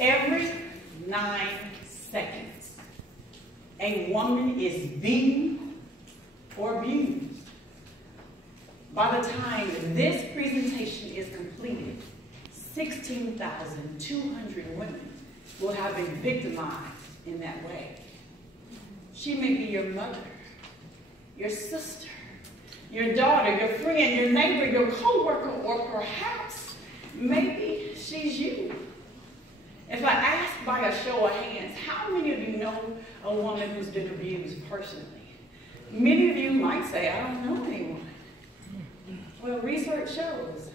Every 9 seconds, a woman is beaten or abused. By the time this presentation is completed, 16,200 women will have been victimized in that way. She may be your mother, your sister, your daughter, your friend, your neighbor, your co-worker, or perhaps maybe she's you. If I ask by a show of hands, how many of you know a woman who's been abused personally? Many of you might say, I don't know anyone. Well, research shows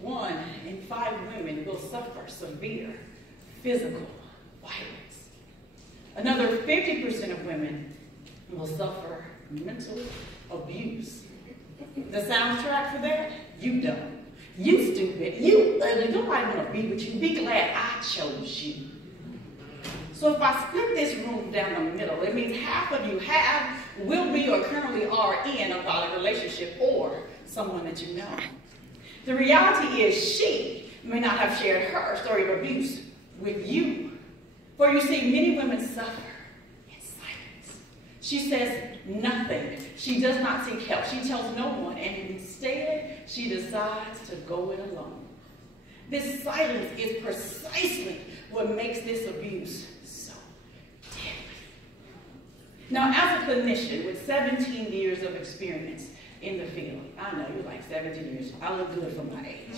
1 in 5 women will suffer severe physical violence. Another 50% of women will suffer mental abuse. The soundtrack for that? You don't. You stupid. You ugly. Nobody want to be with you. Be glad I chose you. So if I split this room down the middle, it means half of you have, will be, or currently are in a violent relationship or someone that you know. The reality is she may not have shared her story of abuse with you. For you see, many women suffer in silence. She says nothing. She does not seek help. She tells no one, and instead she decides to go it alone. This silence is precisely what makes this abuse so deadly. Now, as a clinician with 17 years of experience in the field, I know you're like 17 years. I look good for my age.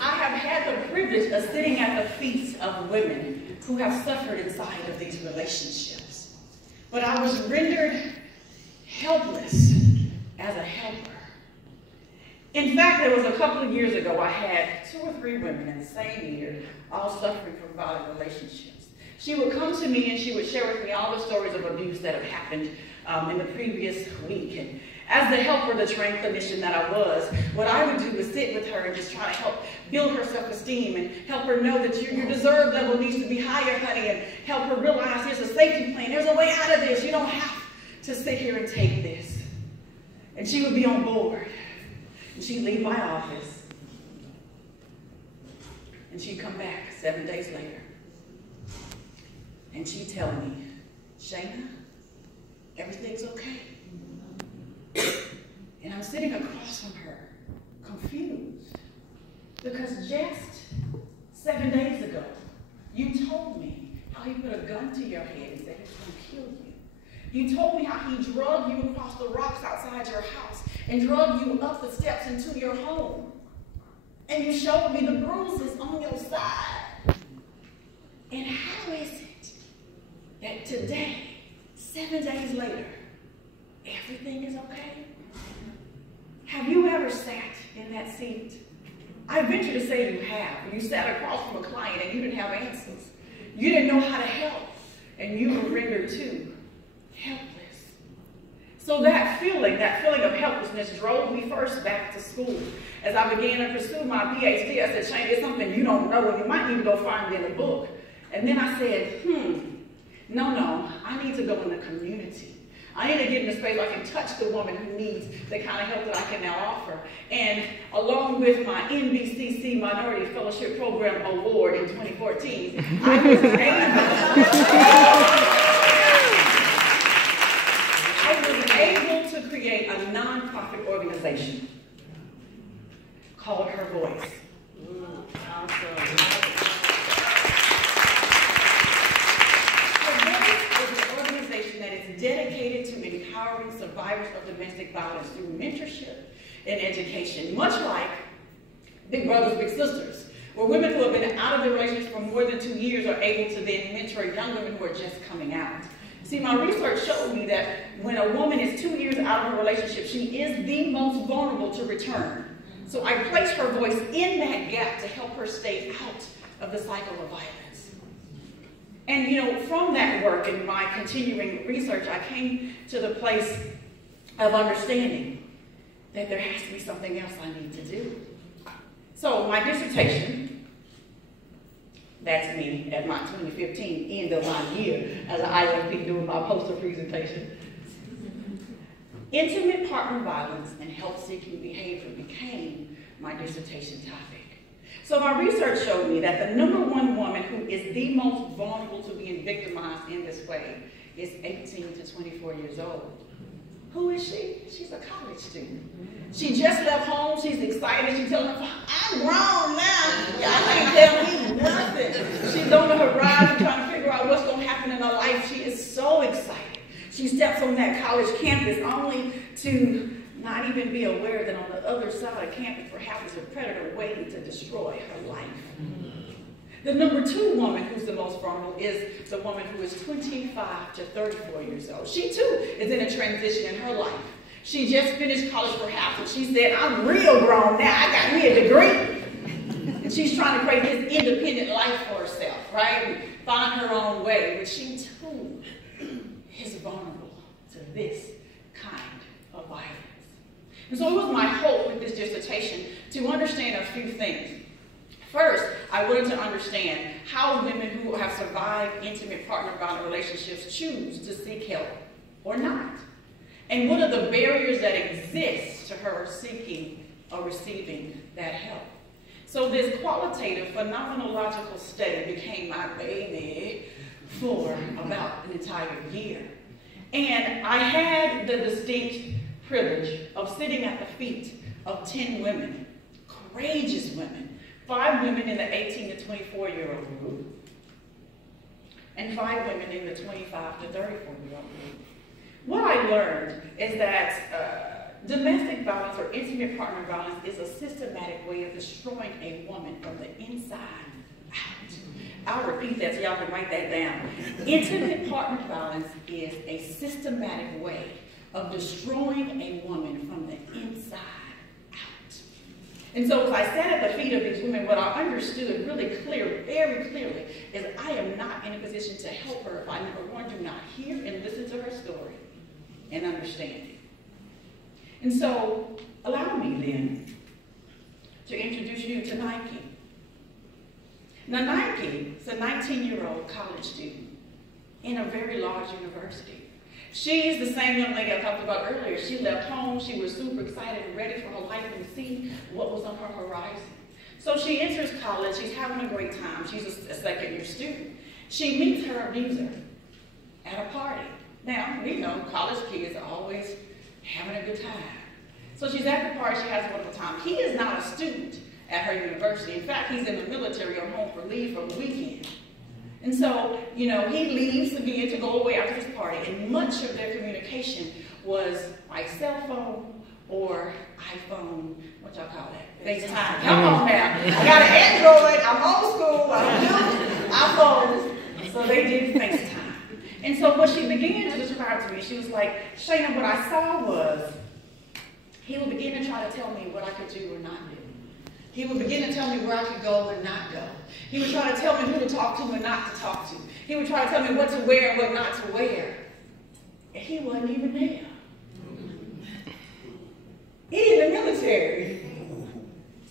I have had the privilege of sitting at the feet of women who have suffered inside of these relationships. But I was rendered helpless as a helper. In fact, there was a couple of years ago, I had 2 or 3 women in the same year, all suffering from violent relationships. She would come to me and she would share with me all the stories of abuse that had happened in the previous week. And as the helper, the trained clinician that I was, what I would do was sit with her and just try to help build her self-esteem and help her know that your deserve level needs to be higher, honey, and help her realize there's a safety plan, there's a way out of this. You don't have to sit here and take this. And she would be on board. And she'd leave my office. And she'd come back 7 days later. And she'd tell me, Shana, everything's okay. And I'm sitting across from her, confused. Because just 7 days ago, you told me how he put a gun to your head and said he was going to kill you. You told me how he drugged you across the rocks outside your house and drugged you up the steps into your home. And you showed me the bruises on your side. And how is it that today, 7 days later, everything is okay? Have you ever sat in that seat? I venture to say you have. You sat across from a client and you didn't have answers. You didn't know how to help, and you were rendered too helpless. So that feeling of helplessness drove me first back to school. As I began to pursue my PhD, I said, Shane, it's something you don't know, and you might need to go find it in a book. And then I said, no, I need to go in the community. I need to get in a space where I can touch the woman who needs the kind of help that I can now offer. And along with my NBCC Minority Fellowship Program Award in 2014, I was able to create a nonprofit organization called Her Voice. Dedicated to empowering survivors of domestic violence through mentorship and education, much like Big Brothers, Big Sisters, where women who have been out of the relationship for more than 2 years are able to then mentor young women who are just coming out. See, my research showed me that when a woman is 2 years out of a relationship, she is the most vulnerable to return. So I placed Her Voice in that gap to help her stay out of the cycle of violence. And, from that work and my continuing research, I came to the place of understanding that there has to be something else I need to do. So my dissertation, that's me at my 2015 end of my year as an IMP doing my poster presentation. Intimate partner violence and help-seeking behavior became my dissertation topic. So my research showed me that the number one woman who is the most vulnerable to being victimized in this way is 18 to 24 years old. Who is she? She's a college student. She just left home. She's excited. She's telling her, I'm grown now. Y'all can't tell me nothing. She's on the horizon trying to figure out what's going to happen in her life. She is so excited. She steps on that college campus only to not even be aware that on the other side of campus perhaps is a predator waiting to destroy her life. The number two woman who's the most vulnerable is the woman who is 25 to 34 years old. She too is in a transition in her life. She just finished college perhaps, and she said, I'm real grown now. I got me a degree. And she's trying to create this independent life for herself, right? And find her own way. But she too is vulnerable to this kind of violence. And so it was my hope with this dissertation to understand a few things. First, I wanted to understand how women who have survived intimate partner violent relationships choose to seek help or not. And what are the barriers that exist to her seeking or receiving that help? So this qualitative phenomenological study became my baby for about an entire year. And I had the distinct privilege of sitting at the feet of 10 women, courageous women, 5 women in the 18 to 24-year-old group, and 5 women in the 25 to 34-year-old group. What I learned is that domestic violence or intimate partner violence is a systematic way of destroying a woman from the inside out. I'll repeat that so y'all can write that down. Intimate partner violence is a systematic way of destroying a woman from the inside. And so as I sat at the feet of these women, what I understood really clearly, very clearly, is I am not in a position to help her if I, number one, do not hear and listen to her story and understand it. And so allow me then to introduce you to Nike. Now Nike is a 19-year-old college student in a very large university. She's the same young lady I talked about earlier. She left home. She was super excited and ready for her life and see what was on her horizon. So she enters college. She's having a great time. She's a second-year student. She meets her abuser at a party. Now, we know college kids are always having a good time. So she's at the party. She has a wonderful time. He is not a student at her university. In fact, he's in the military or home for leave for the weekend. And so, he leaves again to go away after this party, and much of their communication was by cell phone or iPhone, what y'all call that? FaceTime. Come on now. I got an Android, I'm old school, I don't use iPhones. So they did FaceTime. And so what she began to describe to me, she was like, Shana, what I saw was, he would begin to try to tell me what I could do or not do. He would begin to tell me where I could go and not go. He would try to tell me who to talk to and not to talk to. He would try to tell me what to wear and what not to wear. And he wasn't even there. He's in the military.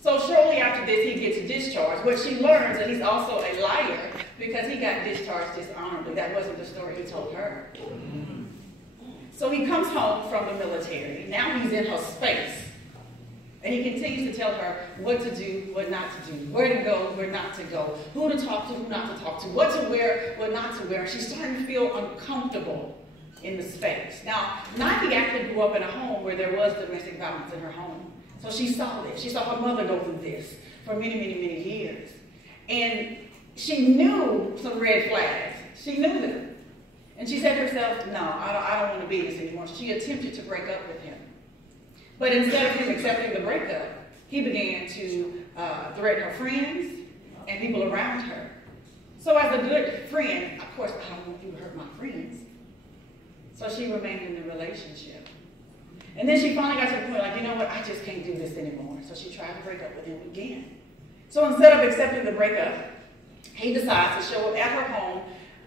So shortly after this, he gets discharged. What she learns that he's also a liar because he got discharged dishonorably. That wasn't the story he told her. So he comes home from the military. Now he's in her space. And he continues to tell her what to do, what not to do, where to go, where not to go, who to talk to, who not to talk to, what to wear, what not to wear. And she's starting to feel uncomfortable in the space. Now, Nike actually grew up in a home where there was domestic violence in her home. So she saw this. She saw her mother go through this for many, many, many years. And she knew some red flags. She knew them. And she said to herself, no, I don't want to be this anymore. She attempted to break up with him. But instead of him accepting the breakup, he began to threaten her friends and people around her. So as a good friend, of course, I don't want you to hurt my friends. So she remained in the relationship. And then she finally got to the point, like, you know what, I just can't do this anymore. So she tried to break up with him again. So instead of accepting the breakup, he decides to show up at her home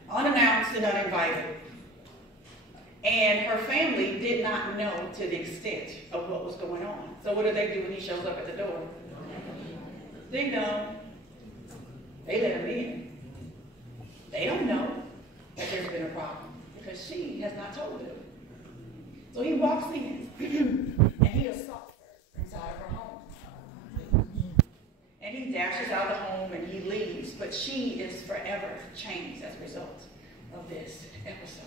unannounced and uninvited. And her family did not know to the extent of what was going on. So what do they do when he shows up at the door? Ding dong. They let him in. They don't know that there's been a problem because she has not told them. So he walks in and he assaults her inside of her home. And he dashes out of the home and he leaves, but she is forever changed as a result of this episode.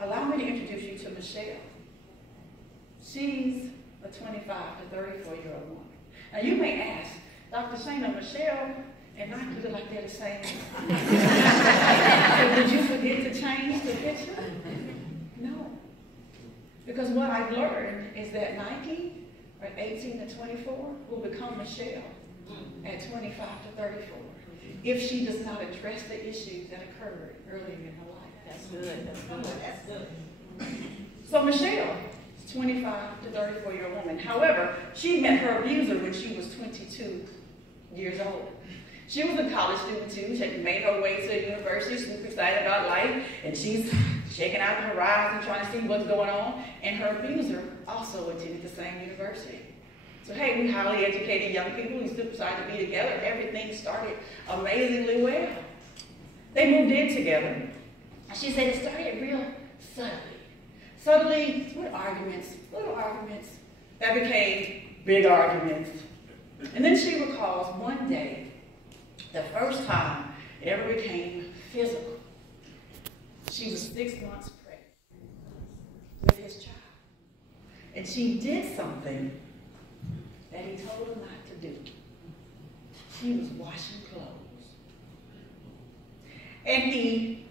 Allow me to introduce you to Michelle. She's a 25 to 34-year-old woman. Now you may ask, Dr. Shana, Michelle and I look like they're the same. So did you forget to change the picture? No. Because what I've learned is that Nike at 18 to 24 will become Michelle at 25 to 34 if she does not address the issues that occurred earlier in her life. That's good. That's good. That's good. So Michelle is 25 to 34-year-old woman. However, she met her abuser when she was 22 years old. She was a college student too. She had made her way to university, super excited about life, and she's checking out the horizon, trying to see what's going on. And her abuser also attended the same university. So hey, we highly educated young people, we super excited to be together. Everything started amazingly well. They moved in together. She said it started real subtly. Subtly with arguments, little arguments, that became big arguments. And then she recalls one day, the first time it ever became physical. She was 6 months pregnant with his child. And she did something that he told her not to do. She was washing clothes. And he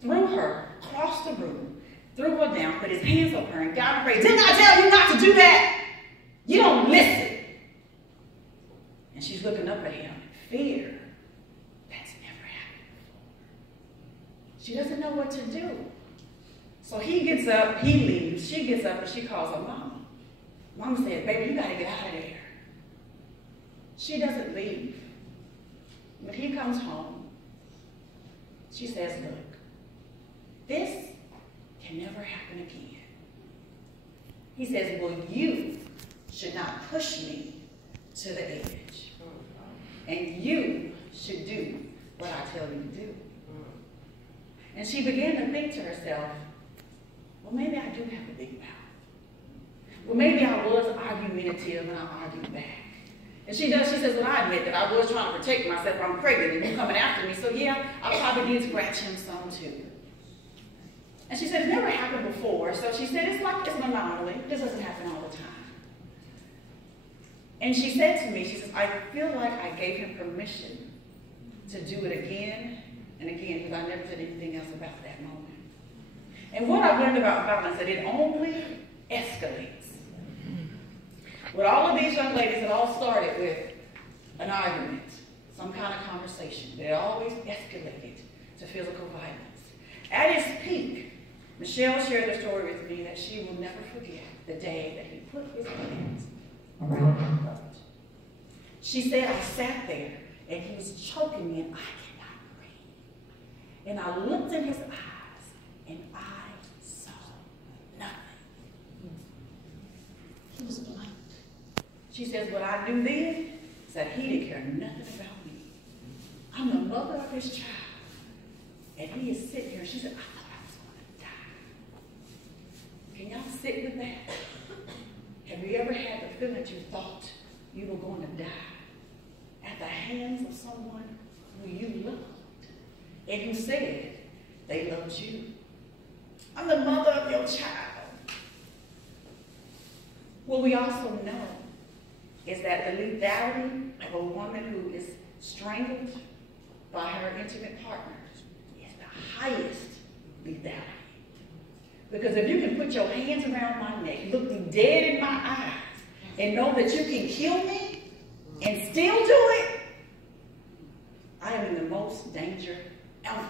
threw her across the room, threw her down, put his hands on her, and got her praise. Didn't I tell you not to do that? You don't listen. And she's looking up at him in fear. That's never happened before. She doesn't know what to do. So he gets up, he leaves, she gets up, and she calls her mama. Mama said, baby, you gotta get out of there. She doesn't leave. When he comes home, she says, look, this can never happen again. He says, well, you should not push me to the edge. And you should do what I tell you to do. And she began to think to herself, well, maybe I do have a big mouth. Well, maybe I was argumentative and I argued back. And she says, well, I admit that I was trying to protect myself. I'm pregnant and you're coming after me. So yeah, I probably did scratch him some too. And she said, it's never happened before. So she said, it's an anomaly. This doesn't happen all the time. And she said to me, she says, I feel like I gave him permission to do it again and again because I never said anything else about that moment. And what I've learned about violence is that it only escalates. With all of these young ladies, it all started with an argument, some kind of conversation. It always escalated to physical violence. At its peak, Michelle shared the story with me that she will never forget the day that he put his hands around her throat. She said, I sat there and he was choking me and I cannot breathe. And I looked in his eyes and I saw nothing. He was blank. She says, what I knew then is that he didn't care nothing about me. I'm the mother of his child. And he is sitting here. She said, I thought I was going to die. Can y'all sit with that? Have you ever had the feeling that you thought you were going to die at the hands of someone who you loved and who said they loved you? I'm the mother of your child. What we also know is that the lethality of a woman who is strangled by her intimate partner is the highest lethality. Because if you can put your hands around my neck, look me dead in my eyes, and know that you can kill me and still do it, I am in the most danger ever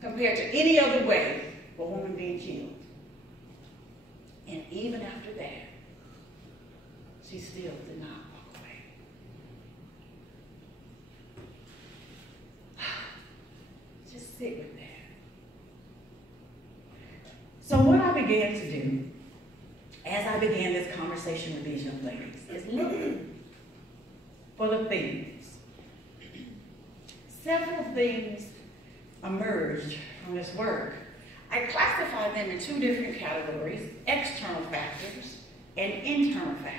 compared to any other way of a woman being killed. And even after that, she still did not walk away. Just sit with that. So what I began to do as I began this conversation with these young ladies is look for the things. Several things emerged from this work. I I classified them in two different categories, external factors and internal factors.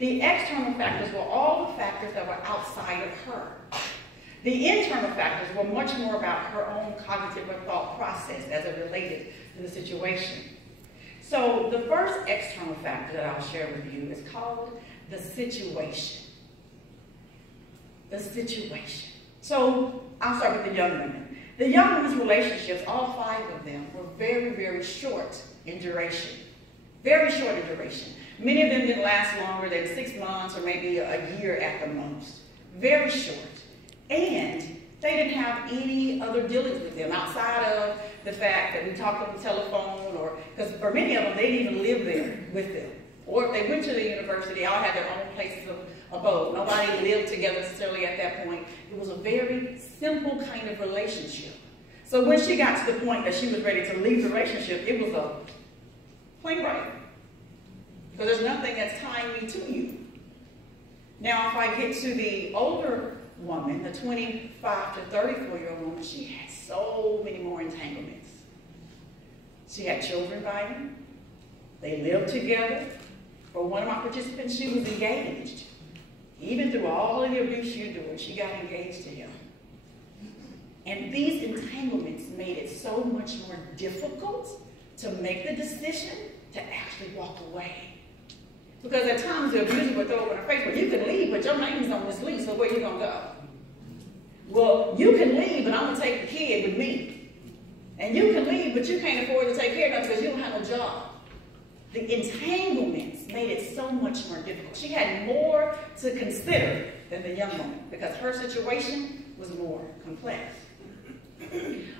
The external factors were all the factors that were outside of her. The internal factors were much more about her own cognitive or thought process as it related to the situation. So the first external factor that I'll share with you is called the situation. The situation. So I'll start with the young women. The young women's relationships, all 5 of them, were very, very short in duration. Very short in duration. Many of them didn't last longer than 6 months or maybe a year at the most. Very short. And they didn't have any other dealings with them outside of the fact that we talked on the telephone, or because for many of them, they didn't even live there with them. Or if they went to the university, they all had their own places of abode. Nobody lived together necessarily at that point. It was a very simple kind of relationship. So when she got to the point that she was ready to leave the relationship, it was a plain break. Because there's nothing that's tying me to you. Now, if I get to the older woman, the 25 to 34-year-old woman, she had so many more entanglements. She had children by him. They lived together. For one of my participants, she was engaged. Even through all of the abuse she endured, she got engaged to him. And these entanglements made it so much more difficult to make the decision to actually walk away. Because at times the abuser would throw up in her face, well, you can leave, but your name's on this lease, so where you gonna go? Well, you can leave, but I'm gonna take the kid with me. And you can leave, but you can't afford to take care of them because you don't have no job. The entanglements made it so much more difficult. She had more to consider than the young woman because her situation was more complex.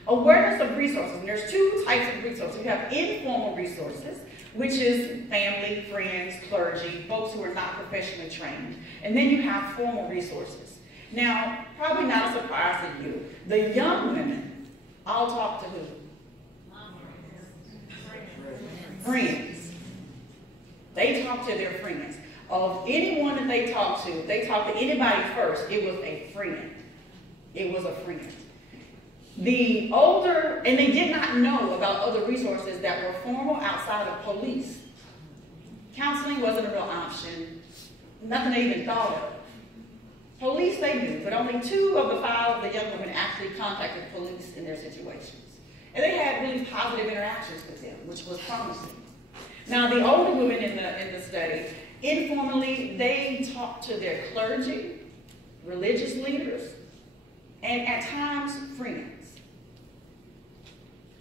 Awareness of resources. And there's 2 types of resources. You have informal resources, which is family, friends, clergy, folks who are not professionally trained. And then you have formal resources. Now, probably not a surprise to you. The young women all talk to who? Friends. They talk to their friends. Of anyone that they talk to, if they talk to anybody first, it was a friend. It was a friend. The older, and they did not know about other resources that were formal outside of police. Counseling wasn't a real option. Nothing they even thought of. Police they knew, but only 2 of the 5 of the young women actually contacted police in their situations. And they had really positive interactions with them, which was promising. Now, the older women in the study, informally, they talked to their clergy, religious leaders, and at times, friends.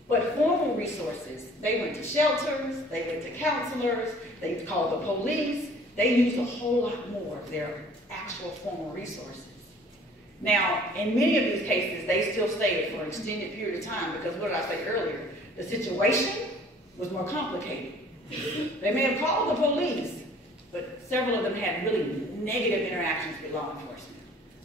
But formal resources, they went to shelters, they went to counselors, they called the police, they used a whole lot more of their actual formal resources. Now, in many of these cases, they still stayed for an extended period of time because, what did I say earlier? The situation was more complicated. They may have called the police, but several of them had really negative interactions with law enforcement.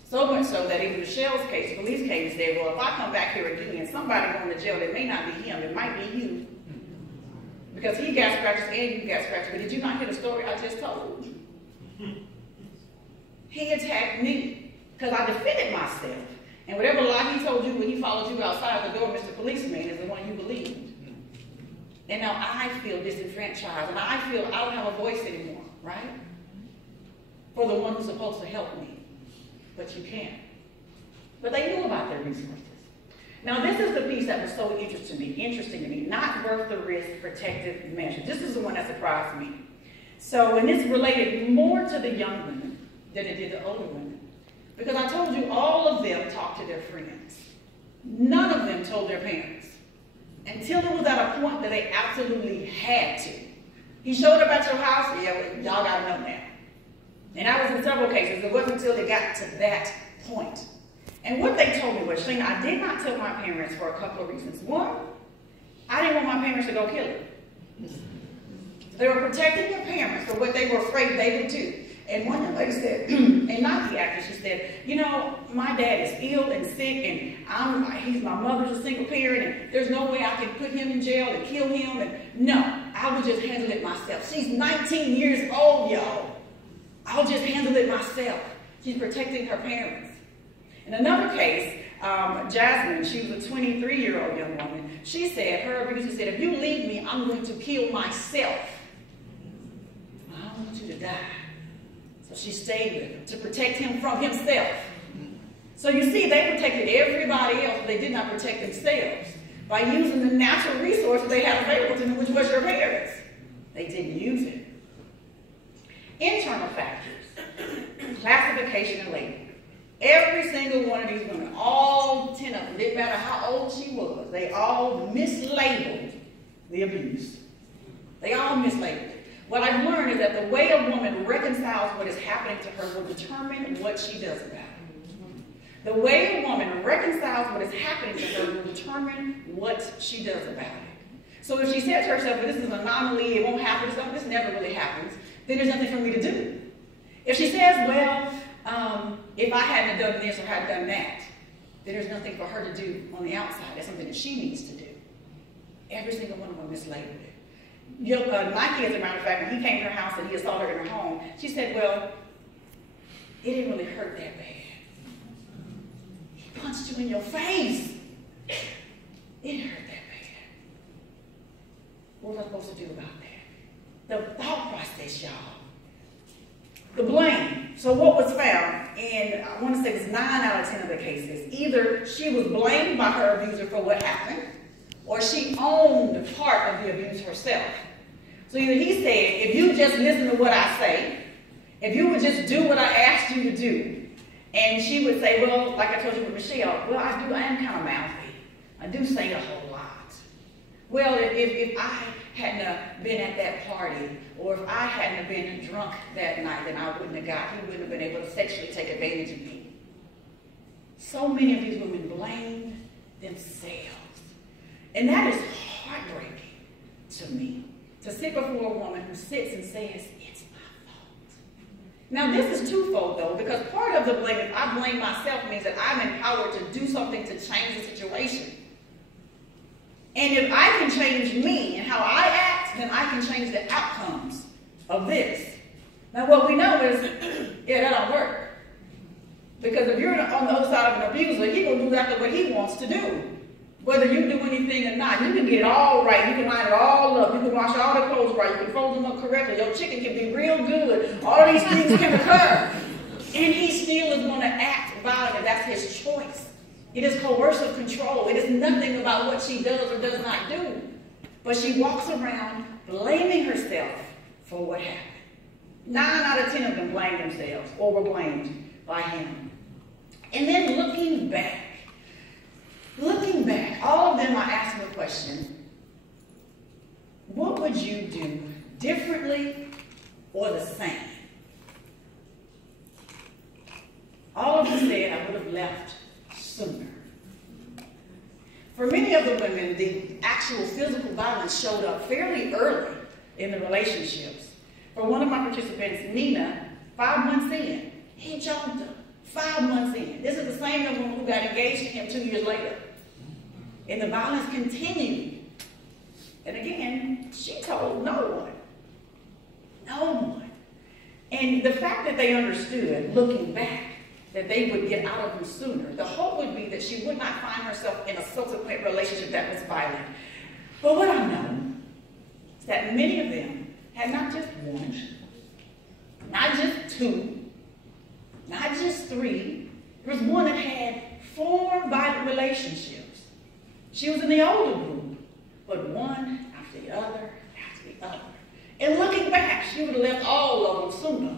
So much so that even Michelle's case, the police came and said, well, if I come back here again and somebody going to jail, it may not be him, it might be you. Because he got scratches and you got scratches. But did you not hear the story I just told? He attacked me because I defended myself. And whatever lie he told you when he followed you outside the door, Mr. Policeman, is the one you believed. And now I feel disenfranchised, and I feel I don't have a voice anymore, right? For the one who's supposed to help me. But you can't. But they knew about their resources. Now, this is the piece that was so interesting to me. Not worth the risk, protective measures. This is the one that surprised me. So, and this related more to the young women than it did the older women. Because I told you all of them talked to their friends. None of them told their parents. Until it was at a point that they absolutely had to. He showed up at your house, yeah, well, y'all got to know now. And I was in several cases. It wasn't until it got to that point. And what they told me was, Shana, I did not tell my parents for a couple of reasons. One, I didn't want my parents to go kill her. They were protecting their parents for what they were afraid they would do. And one young lady said, and not the actress, she said, you know, my dad is ill and sick, and he's my mother's a single parent, and there's no way I can put him in jail and kill him. And no, I would just handle it myself. She's 19 years old, y'all. I'll just handle it myself. She's protecting her parents. In another case, Jasmine, she was a 23-year-old young woman. She said, her abuser said, if you leave me, I'm going to kill myself. I don't want you to die. So she stayed with him to protect him from himself. So you see, they protected everybody else, but they did not protect themselves by using the natural resources they had available to them, which was your parents. They didn't use it. Internal factors, classification and labeling. Every single one of these women, all 10 of them, didn't matter how old she was, they all mislabeled the abuse. They all mislabeled it. What I've learned is that the way a woman reconciles what is happening to her will determine what she does about it. The way a woman reconciles what is happening to her will determine what she does about it. So if she says to herself, well, this is an anomaly, it won't happen, this never really happens, then there's nothing for me to do. If she says, well, if I hadn't done this or hadn't done that, then there's nothing for her to do on the outside. That's something that she needs to do. Every single one of them mislabeled it. My kids, as a matter of fact, when he came to her house and he assaulted her in her home, she said, well, it didn't really hurt that bad. He punched you in your face. It didn't hurt that bad. What was I supposed to do about that? The thought process, y'all. The blame. So what was found, and I want to say it was 9 out of 10 of the cases, either she was blamed by her abuser for what happened, or she owned part of the abuse herself. So either he said, if you just listen to what I say, if you would just do what I asked you to do, and she would say, well, like I told you with Michelle, well, I am kind of mouthy. I do say a whole lot. Well, if I hadn't been at that party, or if I hadn't been drunk that night, then he wouldn't have been able to sexually take advantage of me. So many of these women blame themselves. And that is heartbreaking to me, to sit before a woman who sits and says, it's my fault. Now, this is twofold, though, because part of the blame, if I blame myself, means that I'm empowered to do something to change the situation. And if I can change me and how I act, then I can change the outcomes of this. Now, what we know is, yeah, that don't work. Because if you're on the other side of an abuser, he will do exactly what he wants to do. Whether you do anything or not, you can get it all right. You can line it all up. You can wash all the clothes right. You can fold them up correctly. Your chicken can be real good. All of these things can occur. And he still is going to act violent. That's his choice. It is coercive control. It is nothing about what she does or does not do. But she walks around blaming herself for what happened. 9 out of 10 of them blamed themselves or were blamed by him. And then looking back, all of them are asking the question, what would you do differently or the same? All of them said, I would have left sooner. For many of the women, the actual physical violence showed up fairly early in the relationships. For one of my participants, Nina, 5 months in, he jumped her. 5 months in. This is the same woman who got engaged to him 2 years later. And the violence continued. And again, she told no one. No one. And the fact that they understood, looking back, that they would get out of him sooner, the hope would be that she would not find herself in a subsequent relationship that was violent. But what I know is that many of them had not just one, not just 2, not just 3. There was one that had 4 violent relationships. She was in the older group, but one after the other, after the other. And looking back, she would have left all of them sooner.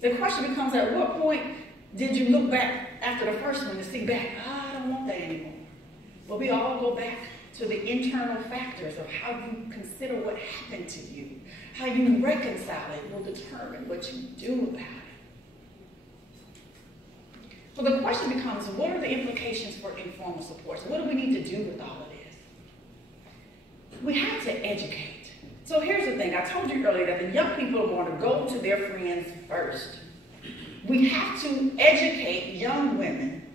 The question becomes, at what point did you look back after the first one to see back, I don't want that anymore? Well, we all go back to the internal factors of how you consider what happened to you. How you reconcile it will determine what you do about it. So the question becomes, what are the implications for informal support? So what do we need to do with all of this? We have to educate. So here's the thing. I told you earlier that the young people are going to go to their friends first. We have to educate young women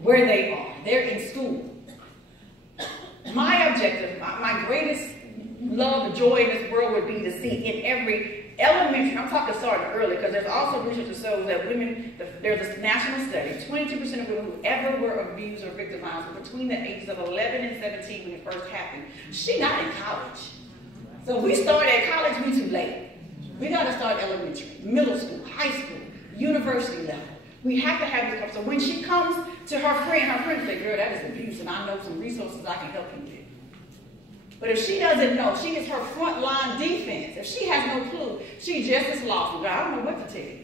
where they are. They're in school. My objective, my greatest love, joy in this world would be to see in every elementary, I'm talking starting early, because there's also research that shows that women, there's a national study, 22% of women who ever were abused or victimized were between the ages of 11 and 17 when it first happened. She's not in college. So if we start at college, we too late. We got to start elementary, middle school, high school, university level. We have to have this conversation. So when she comes to her friend say, girl, that is abuse, and I know some resources I can help you with. But if she doesn't know, she is her frontline defense. If she has no clue, she's just as lost. Girl, I don't know what to tell you.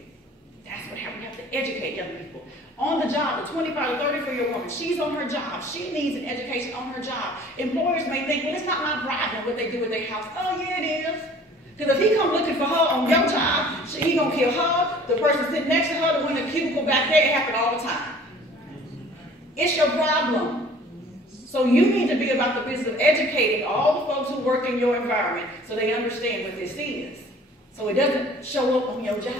That's what happens. We have to educate young people. On the job, the 25 to 34-year-old woman, she's on her job. She needs an education on her job. Employers may think, well, it's not my problem what they do with their house. Oh, yeah, it is. Because if he come looking for her on your job, he gonna kill her, the person sitting next to her, the one in the cubicle back there. It happens all the time. It's your problem. So you need to be about the business of educating all the folks who work in your environment so they understand what this is. So it doesn't show up on your job.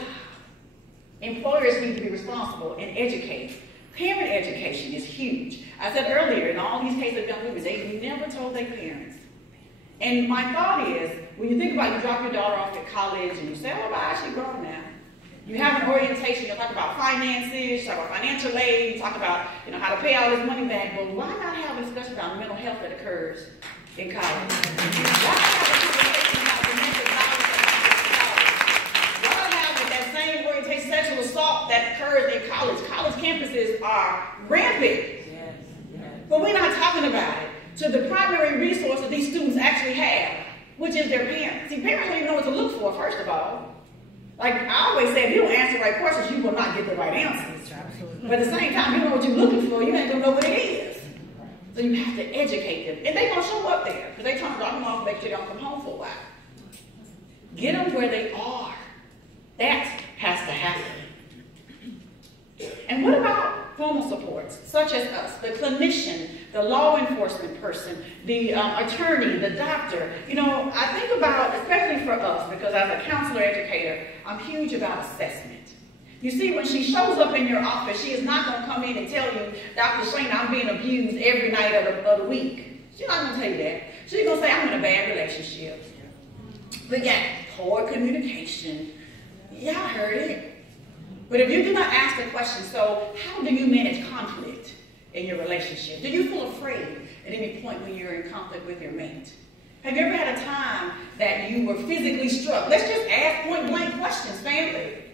Employers need to be responsible and educate. Parent education is huge. I said earlier, in all these cases of young women, they never told their parents. And my thought is, when you think about you drop your daughter off at college and you say, oh, bye, she's grown now. You have an orientation, you talk about finances, you talk about financial aid, you talk about how to pay all this money back. But why not have a discussion about mental health that occurs in college? Why not have a conversation about domestic violence that occurs in college? Why not have that same orientation, sexual assault that occurs in college? College campuses are rampant. Yes. But we're not talking about it. To the primary resource that these students actually have, which is their parents. See, parents don't even know what to look for, first of all. Like I always say, if you don't answer the right questions, you will not get the right answers. Absolutely. But at the same time, you know what you're looking for, you ain't gonna know what it is. So you have to educate them. And they're gonna show up there, because they trying to drop them off, make sure they don't come home for a while. Get them where they are. That has to happen. And what about formal supports, such as us, the clinician, the law enforcement person, the attorney, the doctor? I think about, especially for us, because as a counselor educator, I'm huge about assessment. You see, when she shows up in your office, she is not going to come in and tell you, Dr. Shana, I'm being abused every night of the week. She's not going to tell you that. She's going to say, I'm in a bad relationship. We got poor communication. Yeah, I heard it. But if you do not ask the question, so how do you manage conflict in your relationship? Do you feel afraid at any point when you're in conflict with your mate? Have you ever had a time that you were physically struck? Let's just ask point-blank questions, family.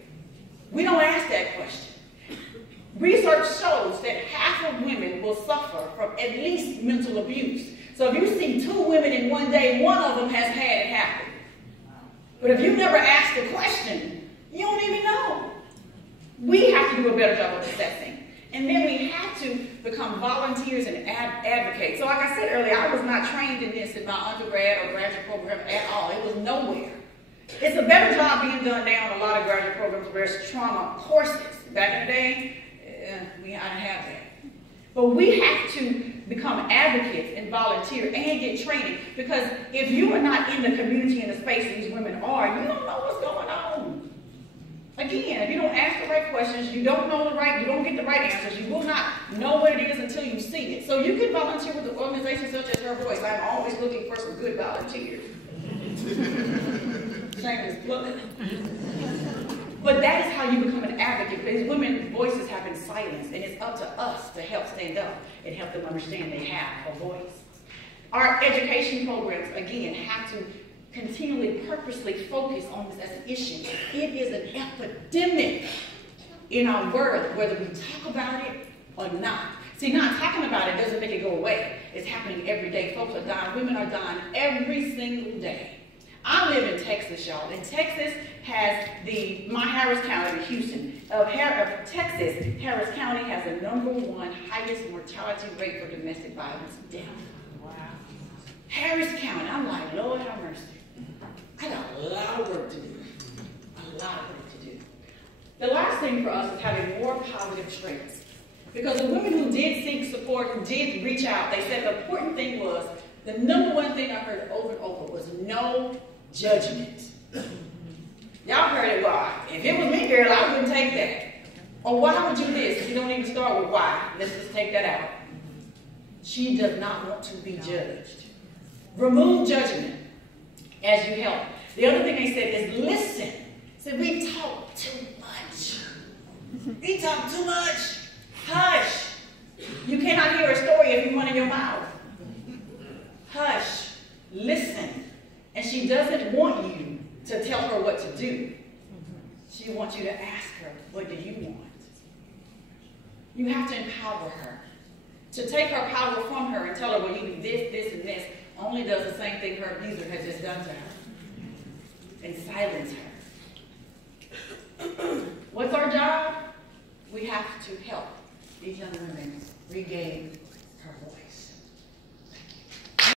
We don't ask that question. Research shows that half of women will suffer from at least mental abuse. So if you see 2 women in one day, one of them has had it happen. But if you never ask the question, you don't even know. We have to do a better job of assessing. And then we have to become volunteers and advocates. So like I said earlier, I was not trained in this in my undergrad or graduate program at all. It was nowhere. It's a better job being done now in a lot of graduate programs where there's trauma courses. Back in the day, I didn't have that. But we have to become advocates and volunteer and get training, because if you are not in the community and the space these women are, you don't know what's going on. Again, if you don't ask the right questions, you don't get the right answers, you will not know what it is until you see it. So you can volunteer with an organization such as Her Voice. I'm always looking for some good volunteers. Shameless plug. But that is how you become an advocate, because women's voices have been silenced, and it's up to us to help stand up and help them understand they have a voice. Our education programs, again, have to continually, purposely focus on this as an issue. It is an epidemic in our world, whether we talk about it or not. See, not talking about it doesn't make it go away. It's happening every day. Folks are dying. Women are dying every single day. I live in Texas, y'all. And Texas has my Harris County, Houston. Texas, Harris County has the #1 highest mortality rate for domestic violence death. Wow. Harris County, I'm like, Lord have mercy. I got a lot of work to do. A lot of work to do. The last thing for us is having more positive traits. Because the women who did seek support, who did reach out, they said the important thing was, the #1 thing I heard over and over was no judgment. Y'all heard it, why? If it was me, girl, I wouldn't take that. Or why would you this? You don't even start with why. Let's just take that out. She does not want to be judged. Remove judgment as you help. The other thing they said is listen. Said we talk too much. We talk too much. Hush. You cannot hear a story if you run in your mouth. Hush. Listen. And she doesn't want you to tell her what to do. She wants you to ask her, what do you want? You have to empower her. To take her power from her and tell her, well, you do this, this, and this, only does the same thing her abuser has just done to her. And silence her. What's our job? We have to help these young women regain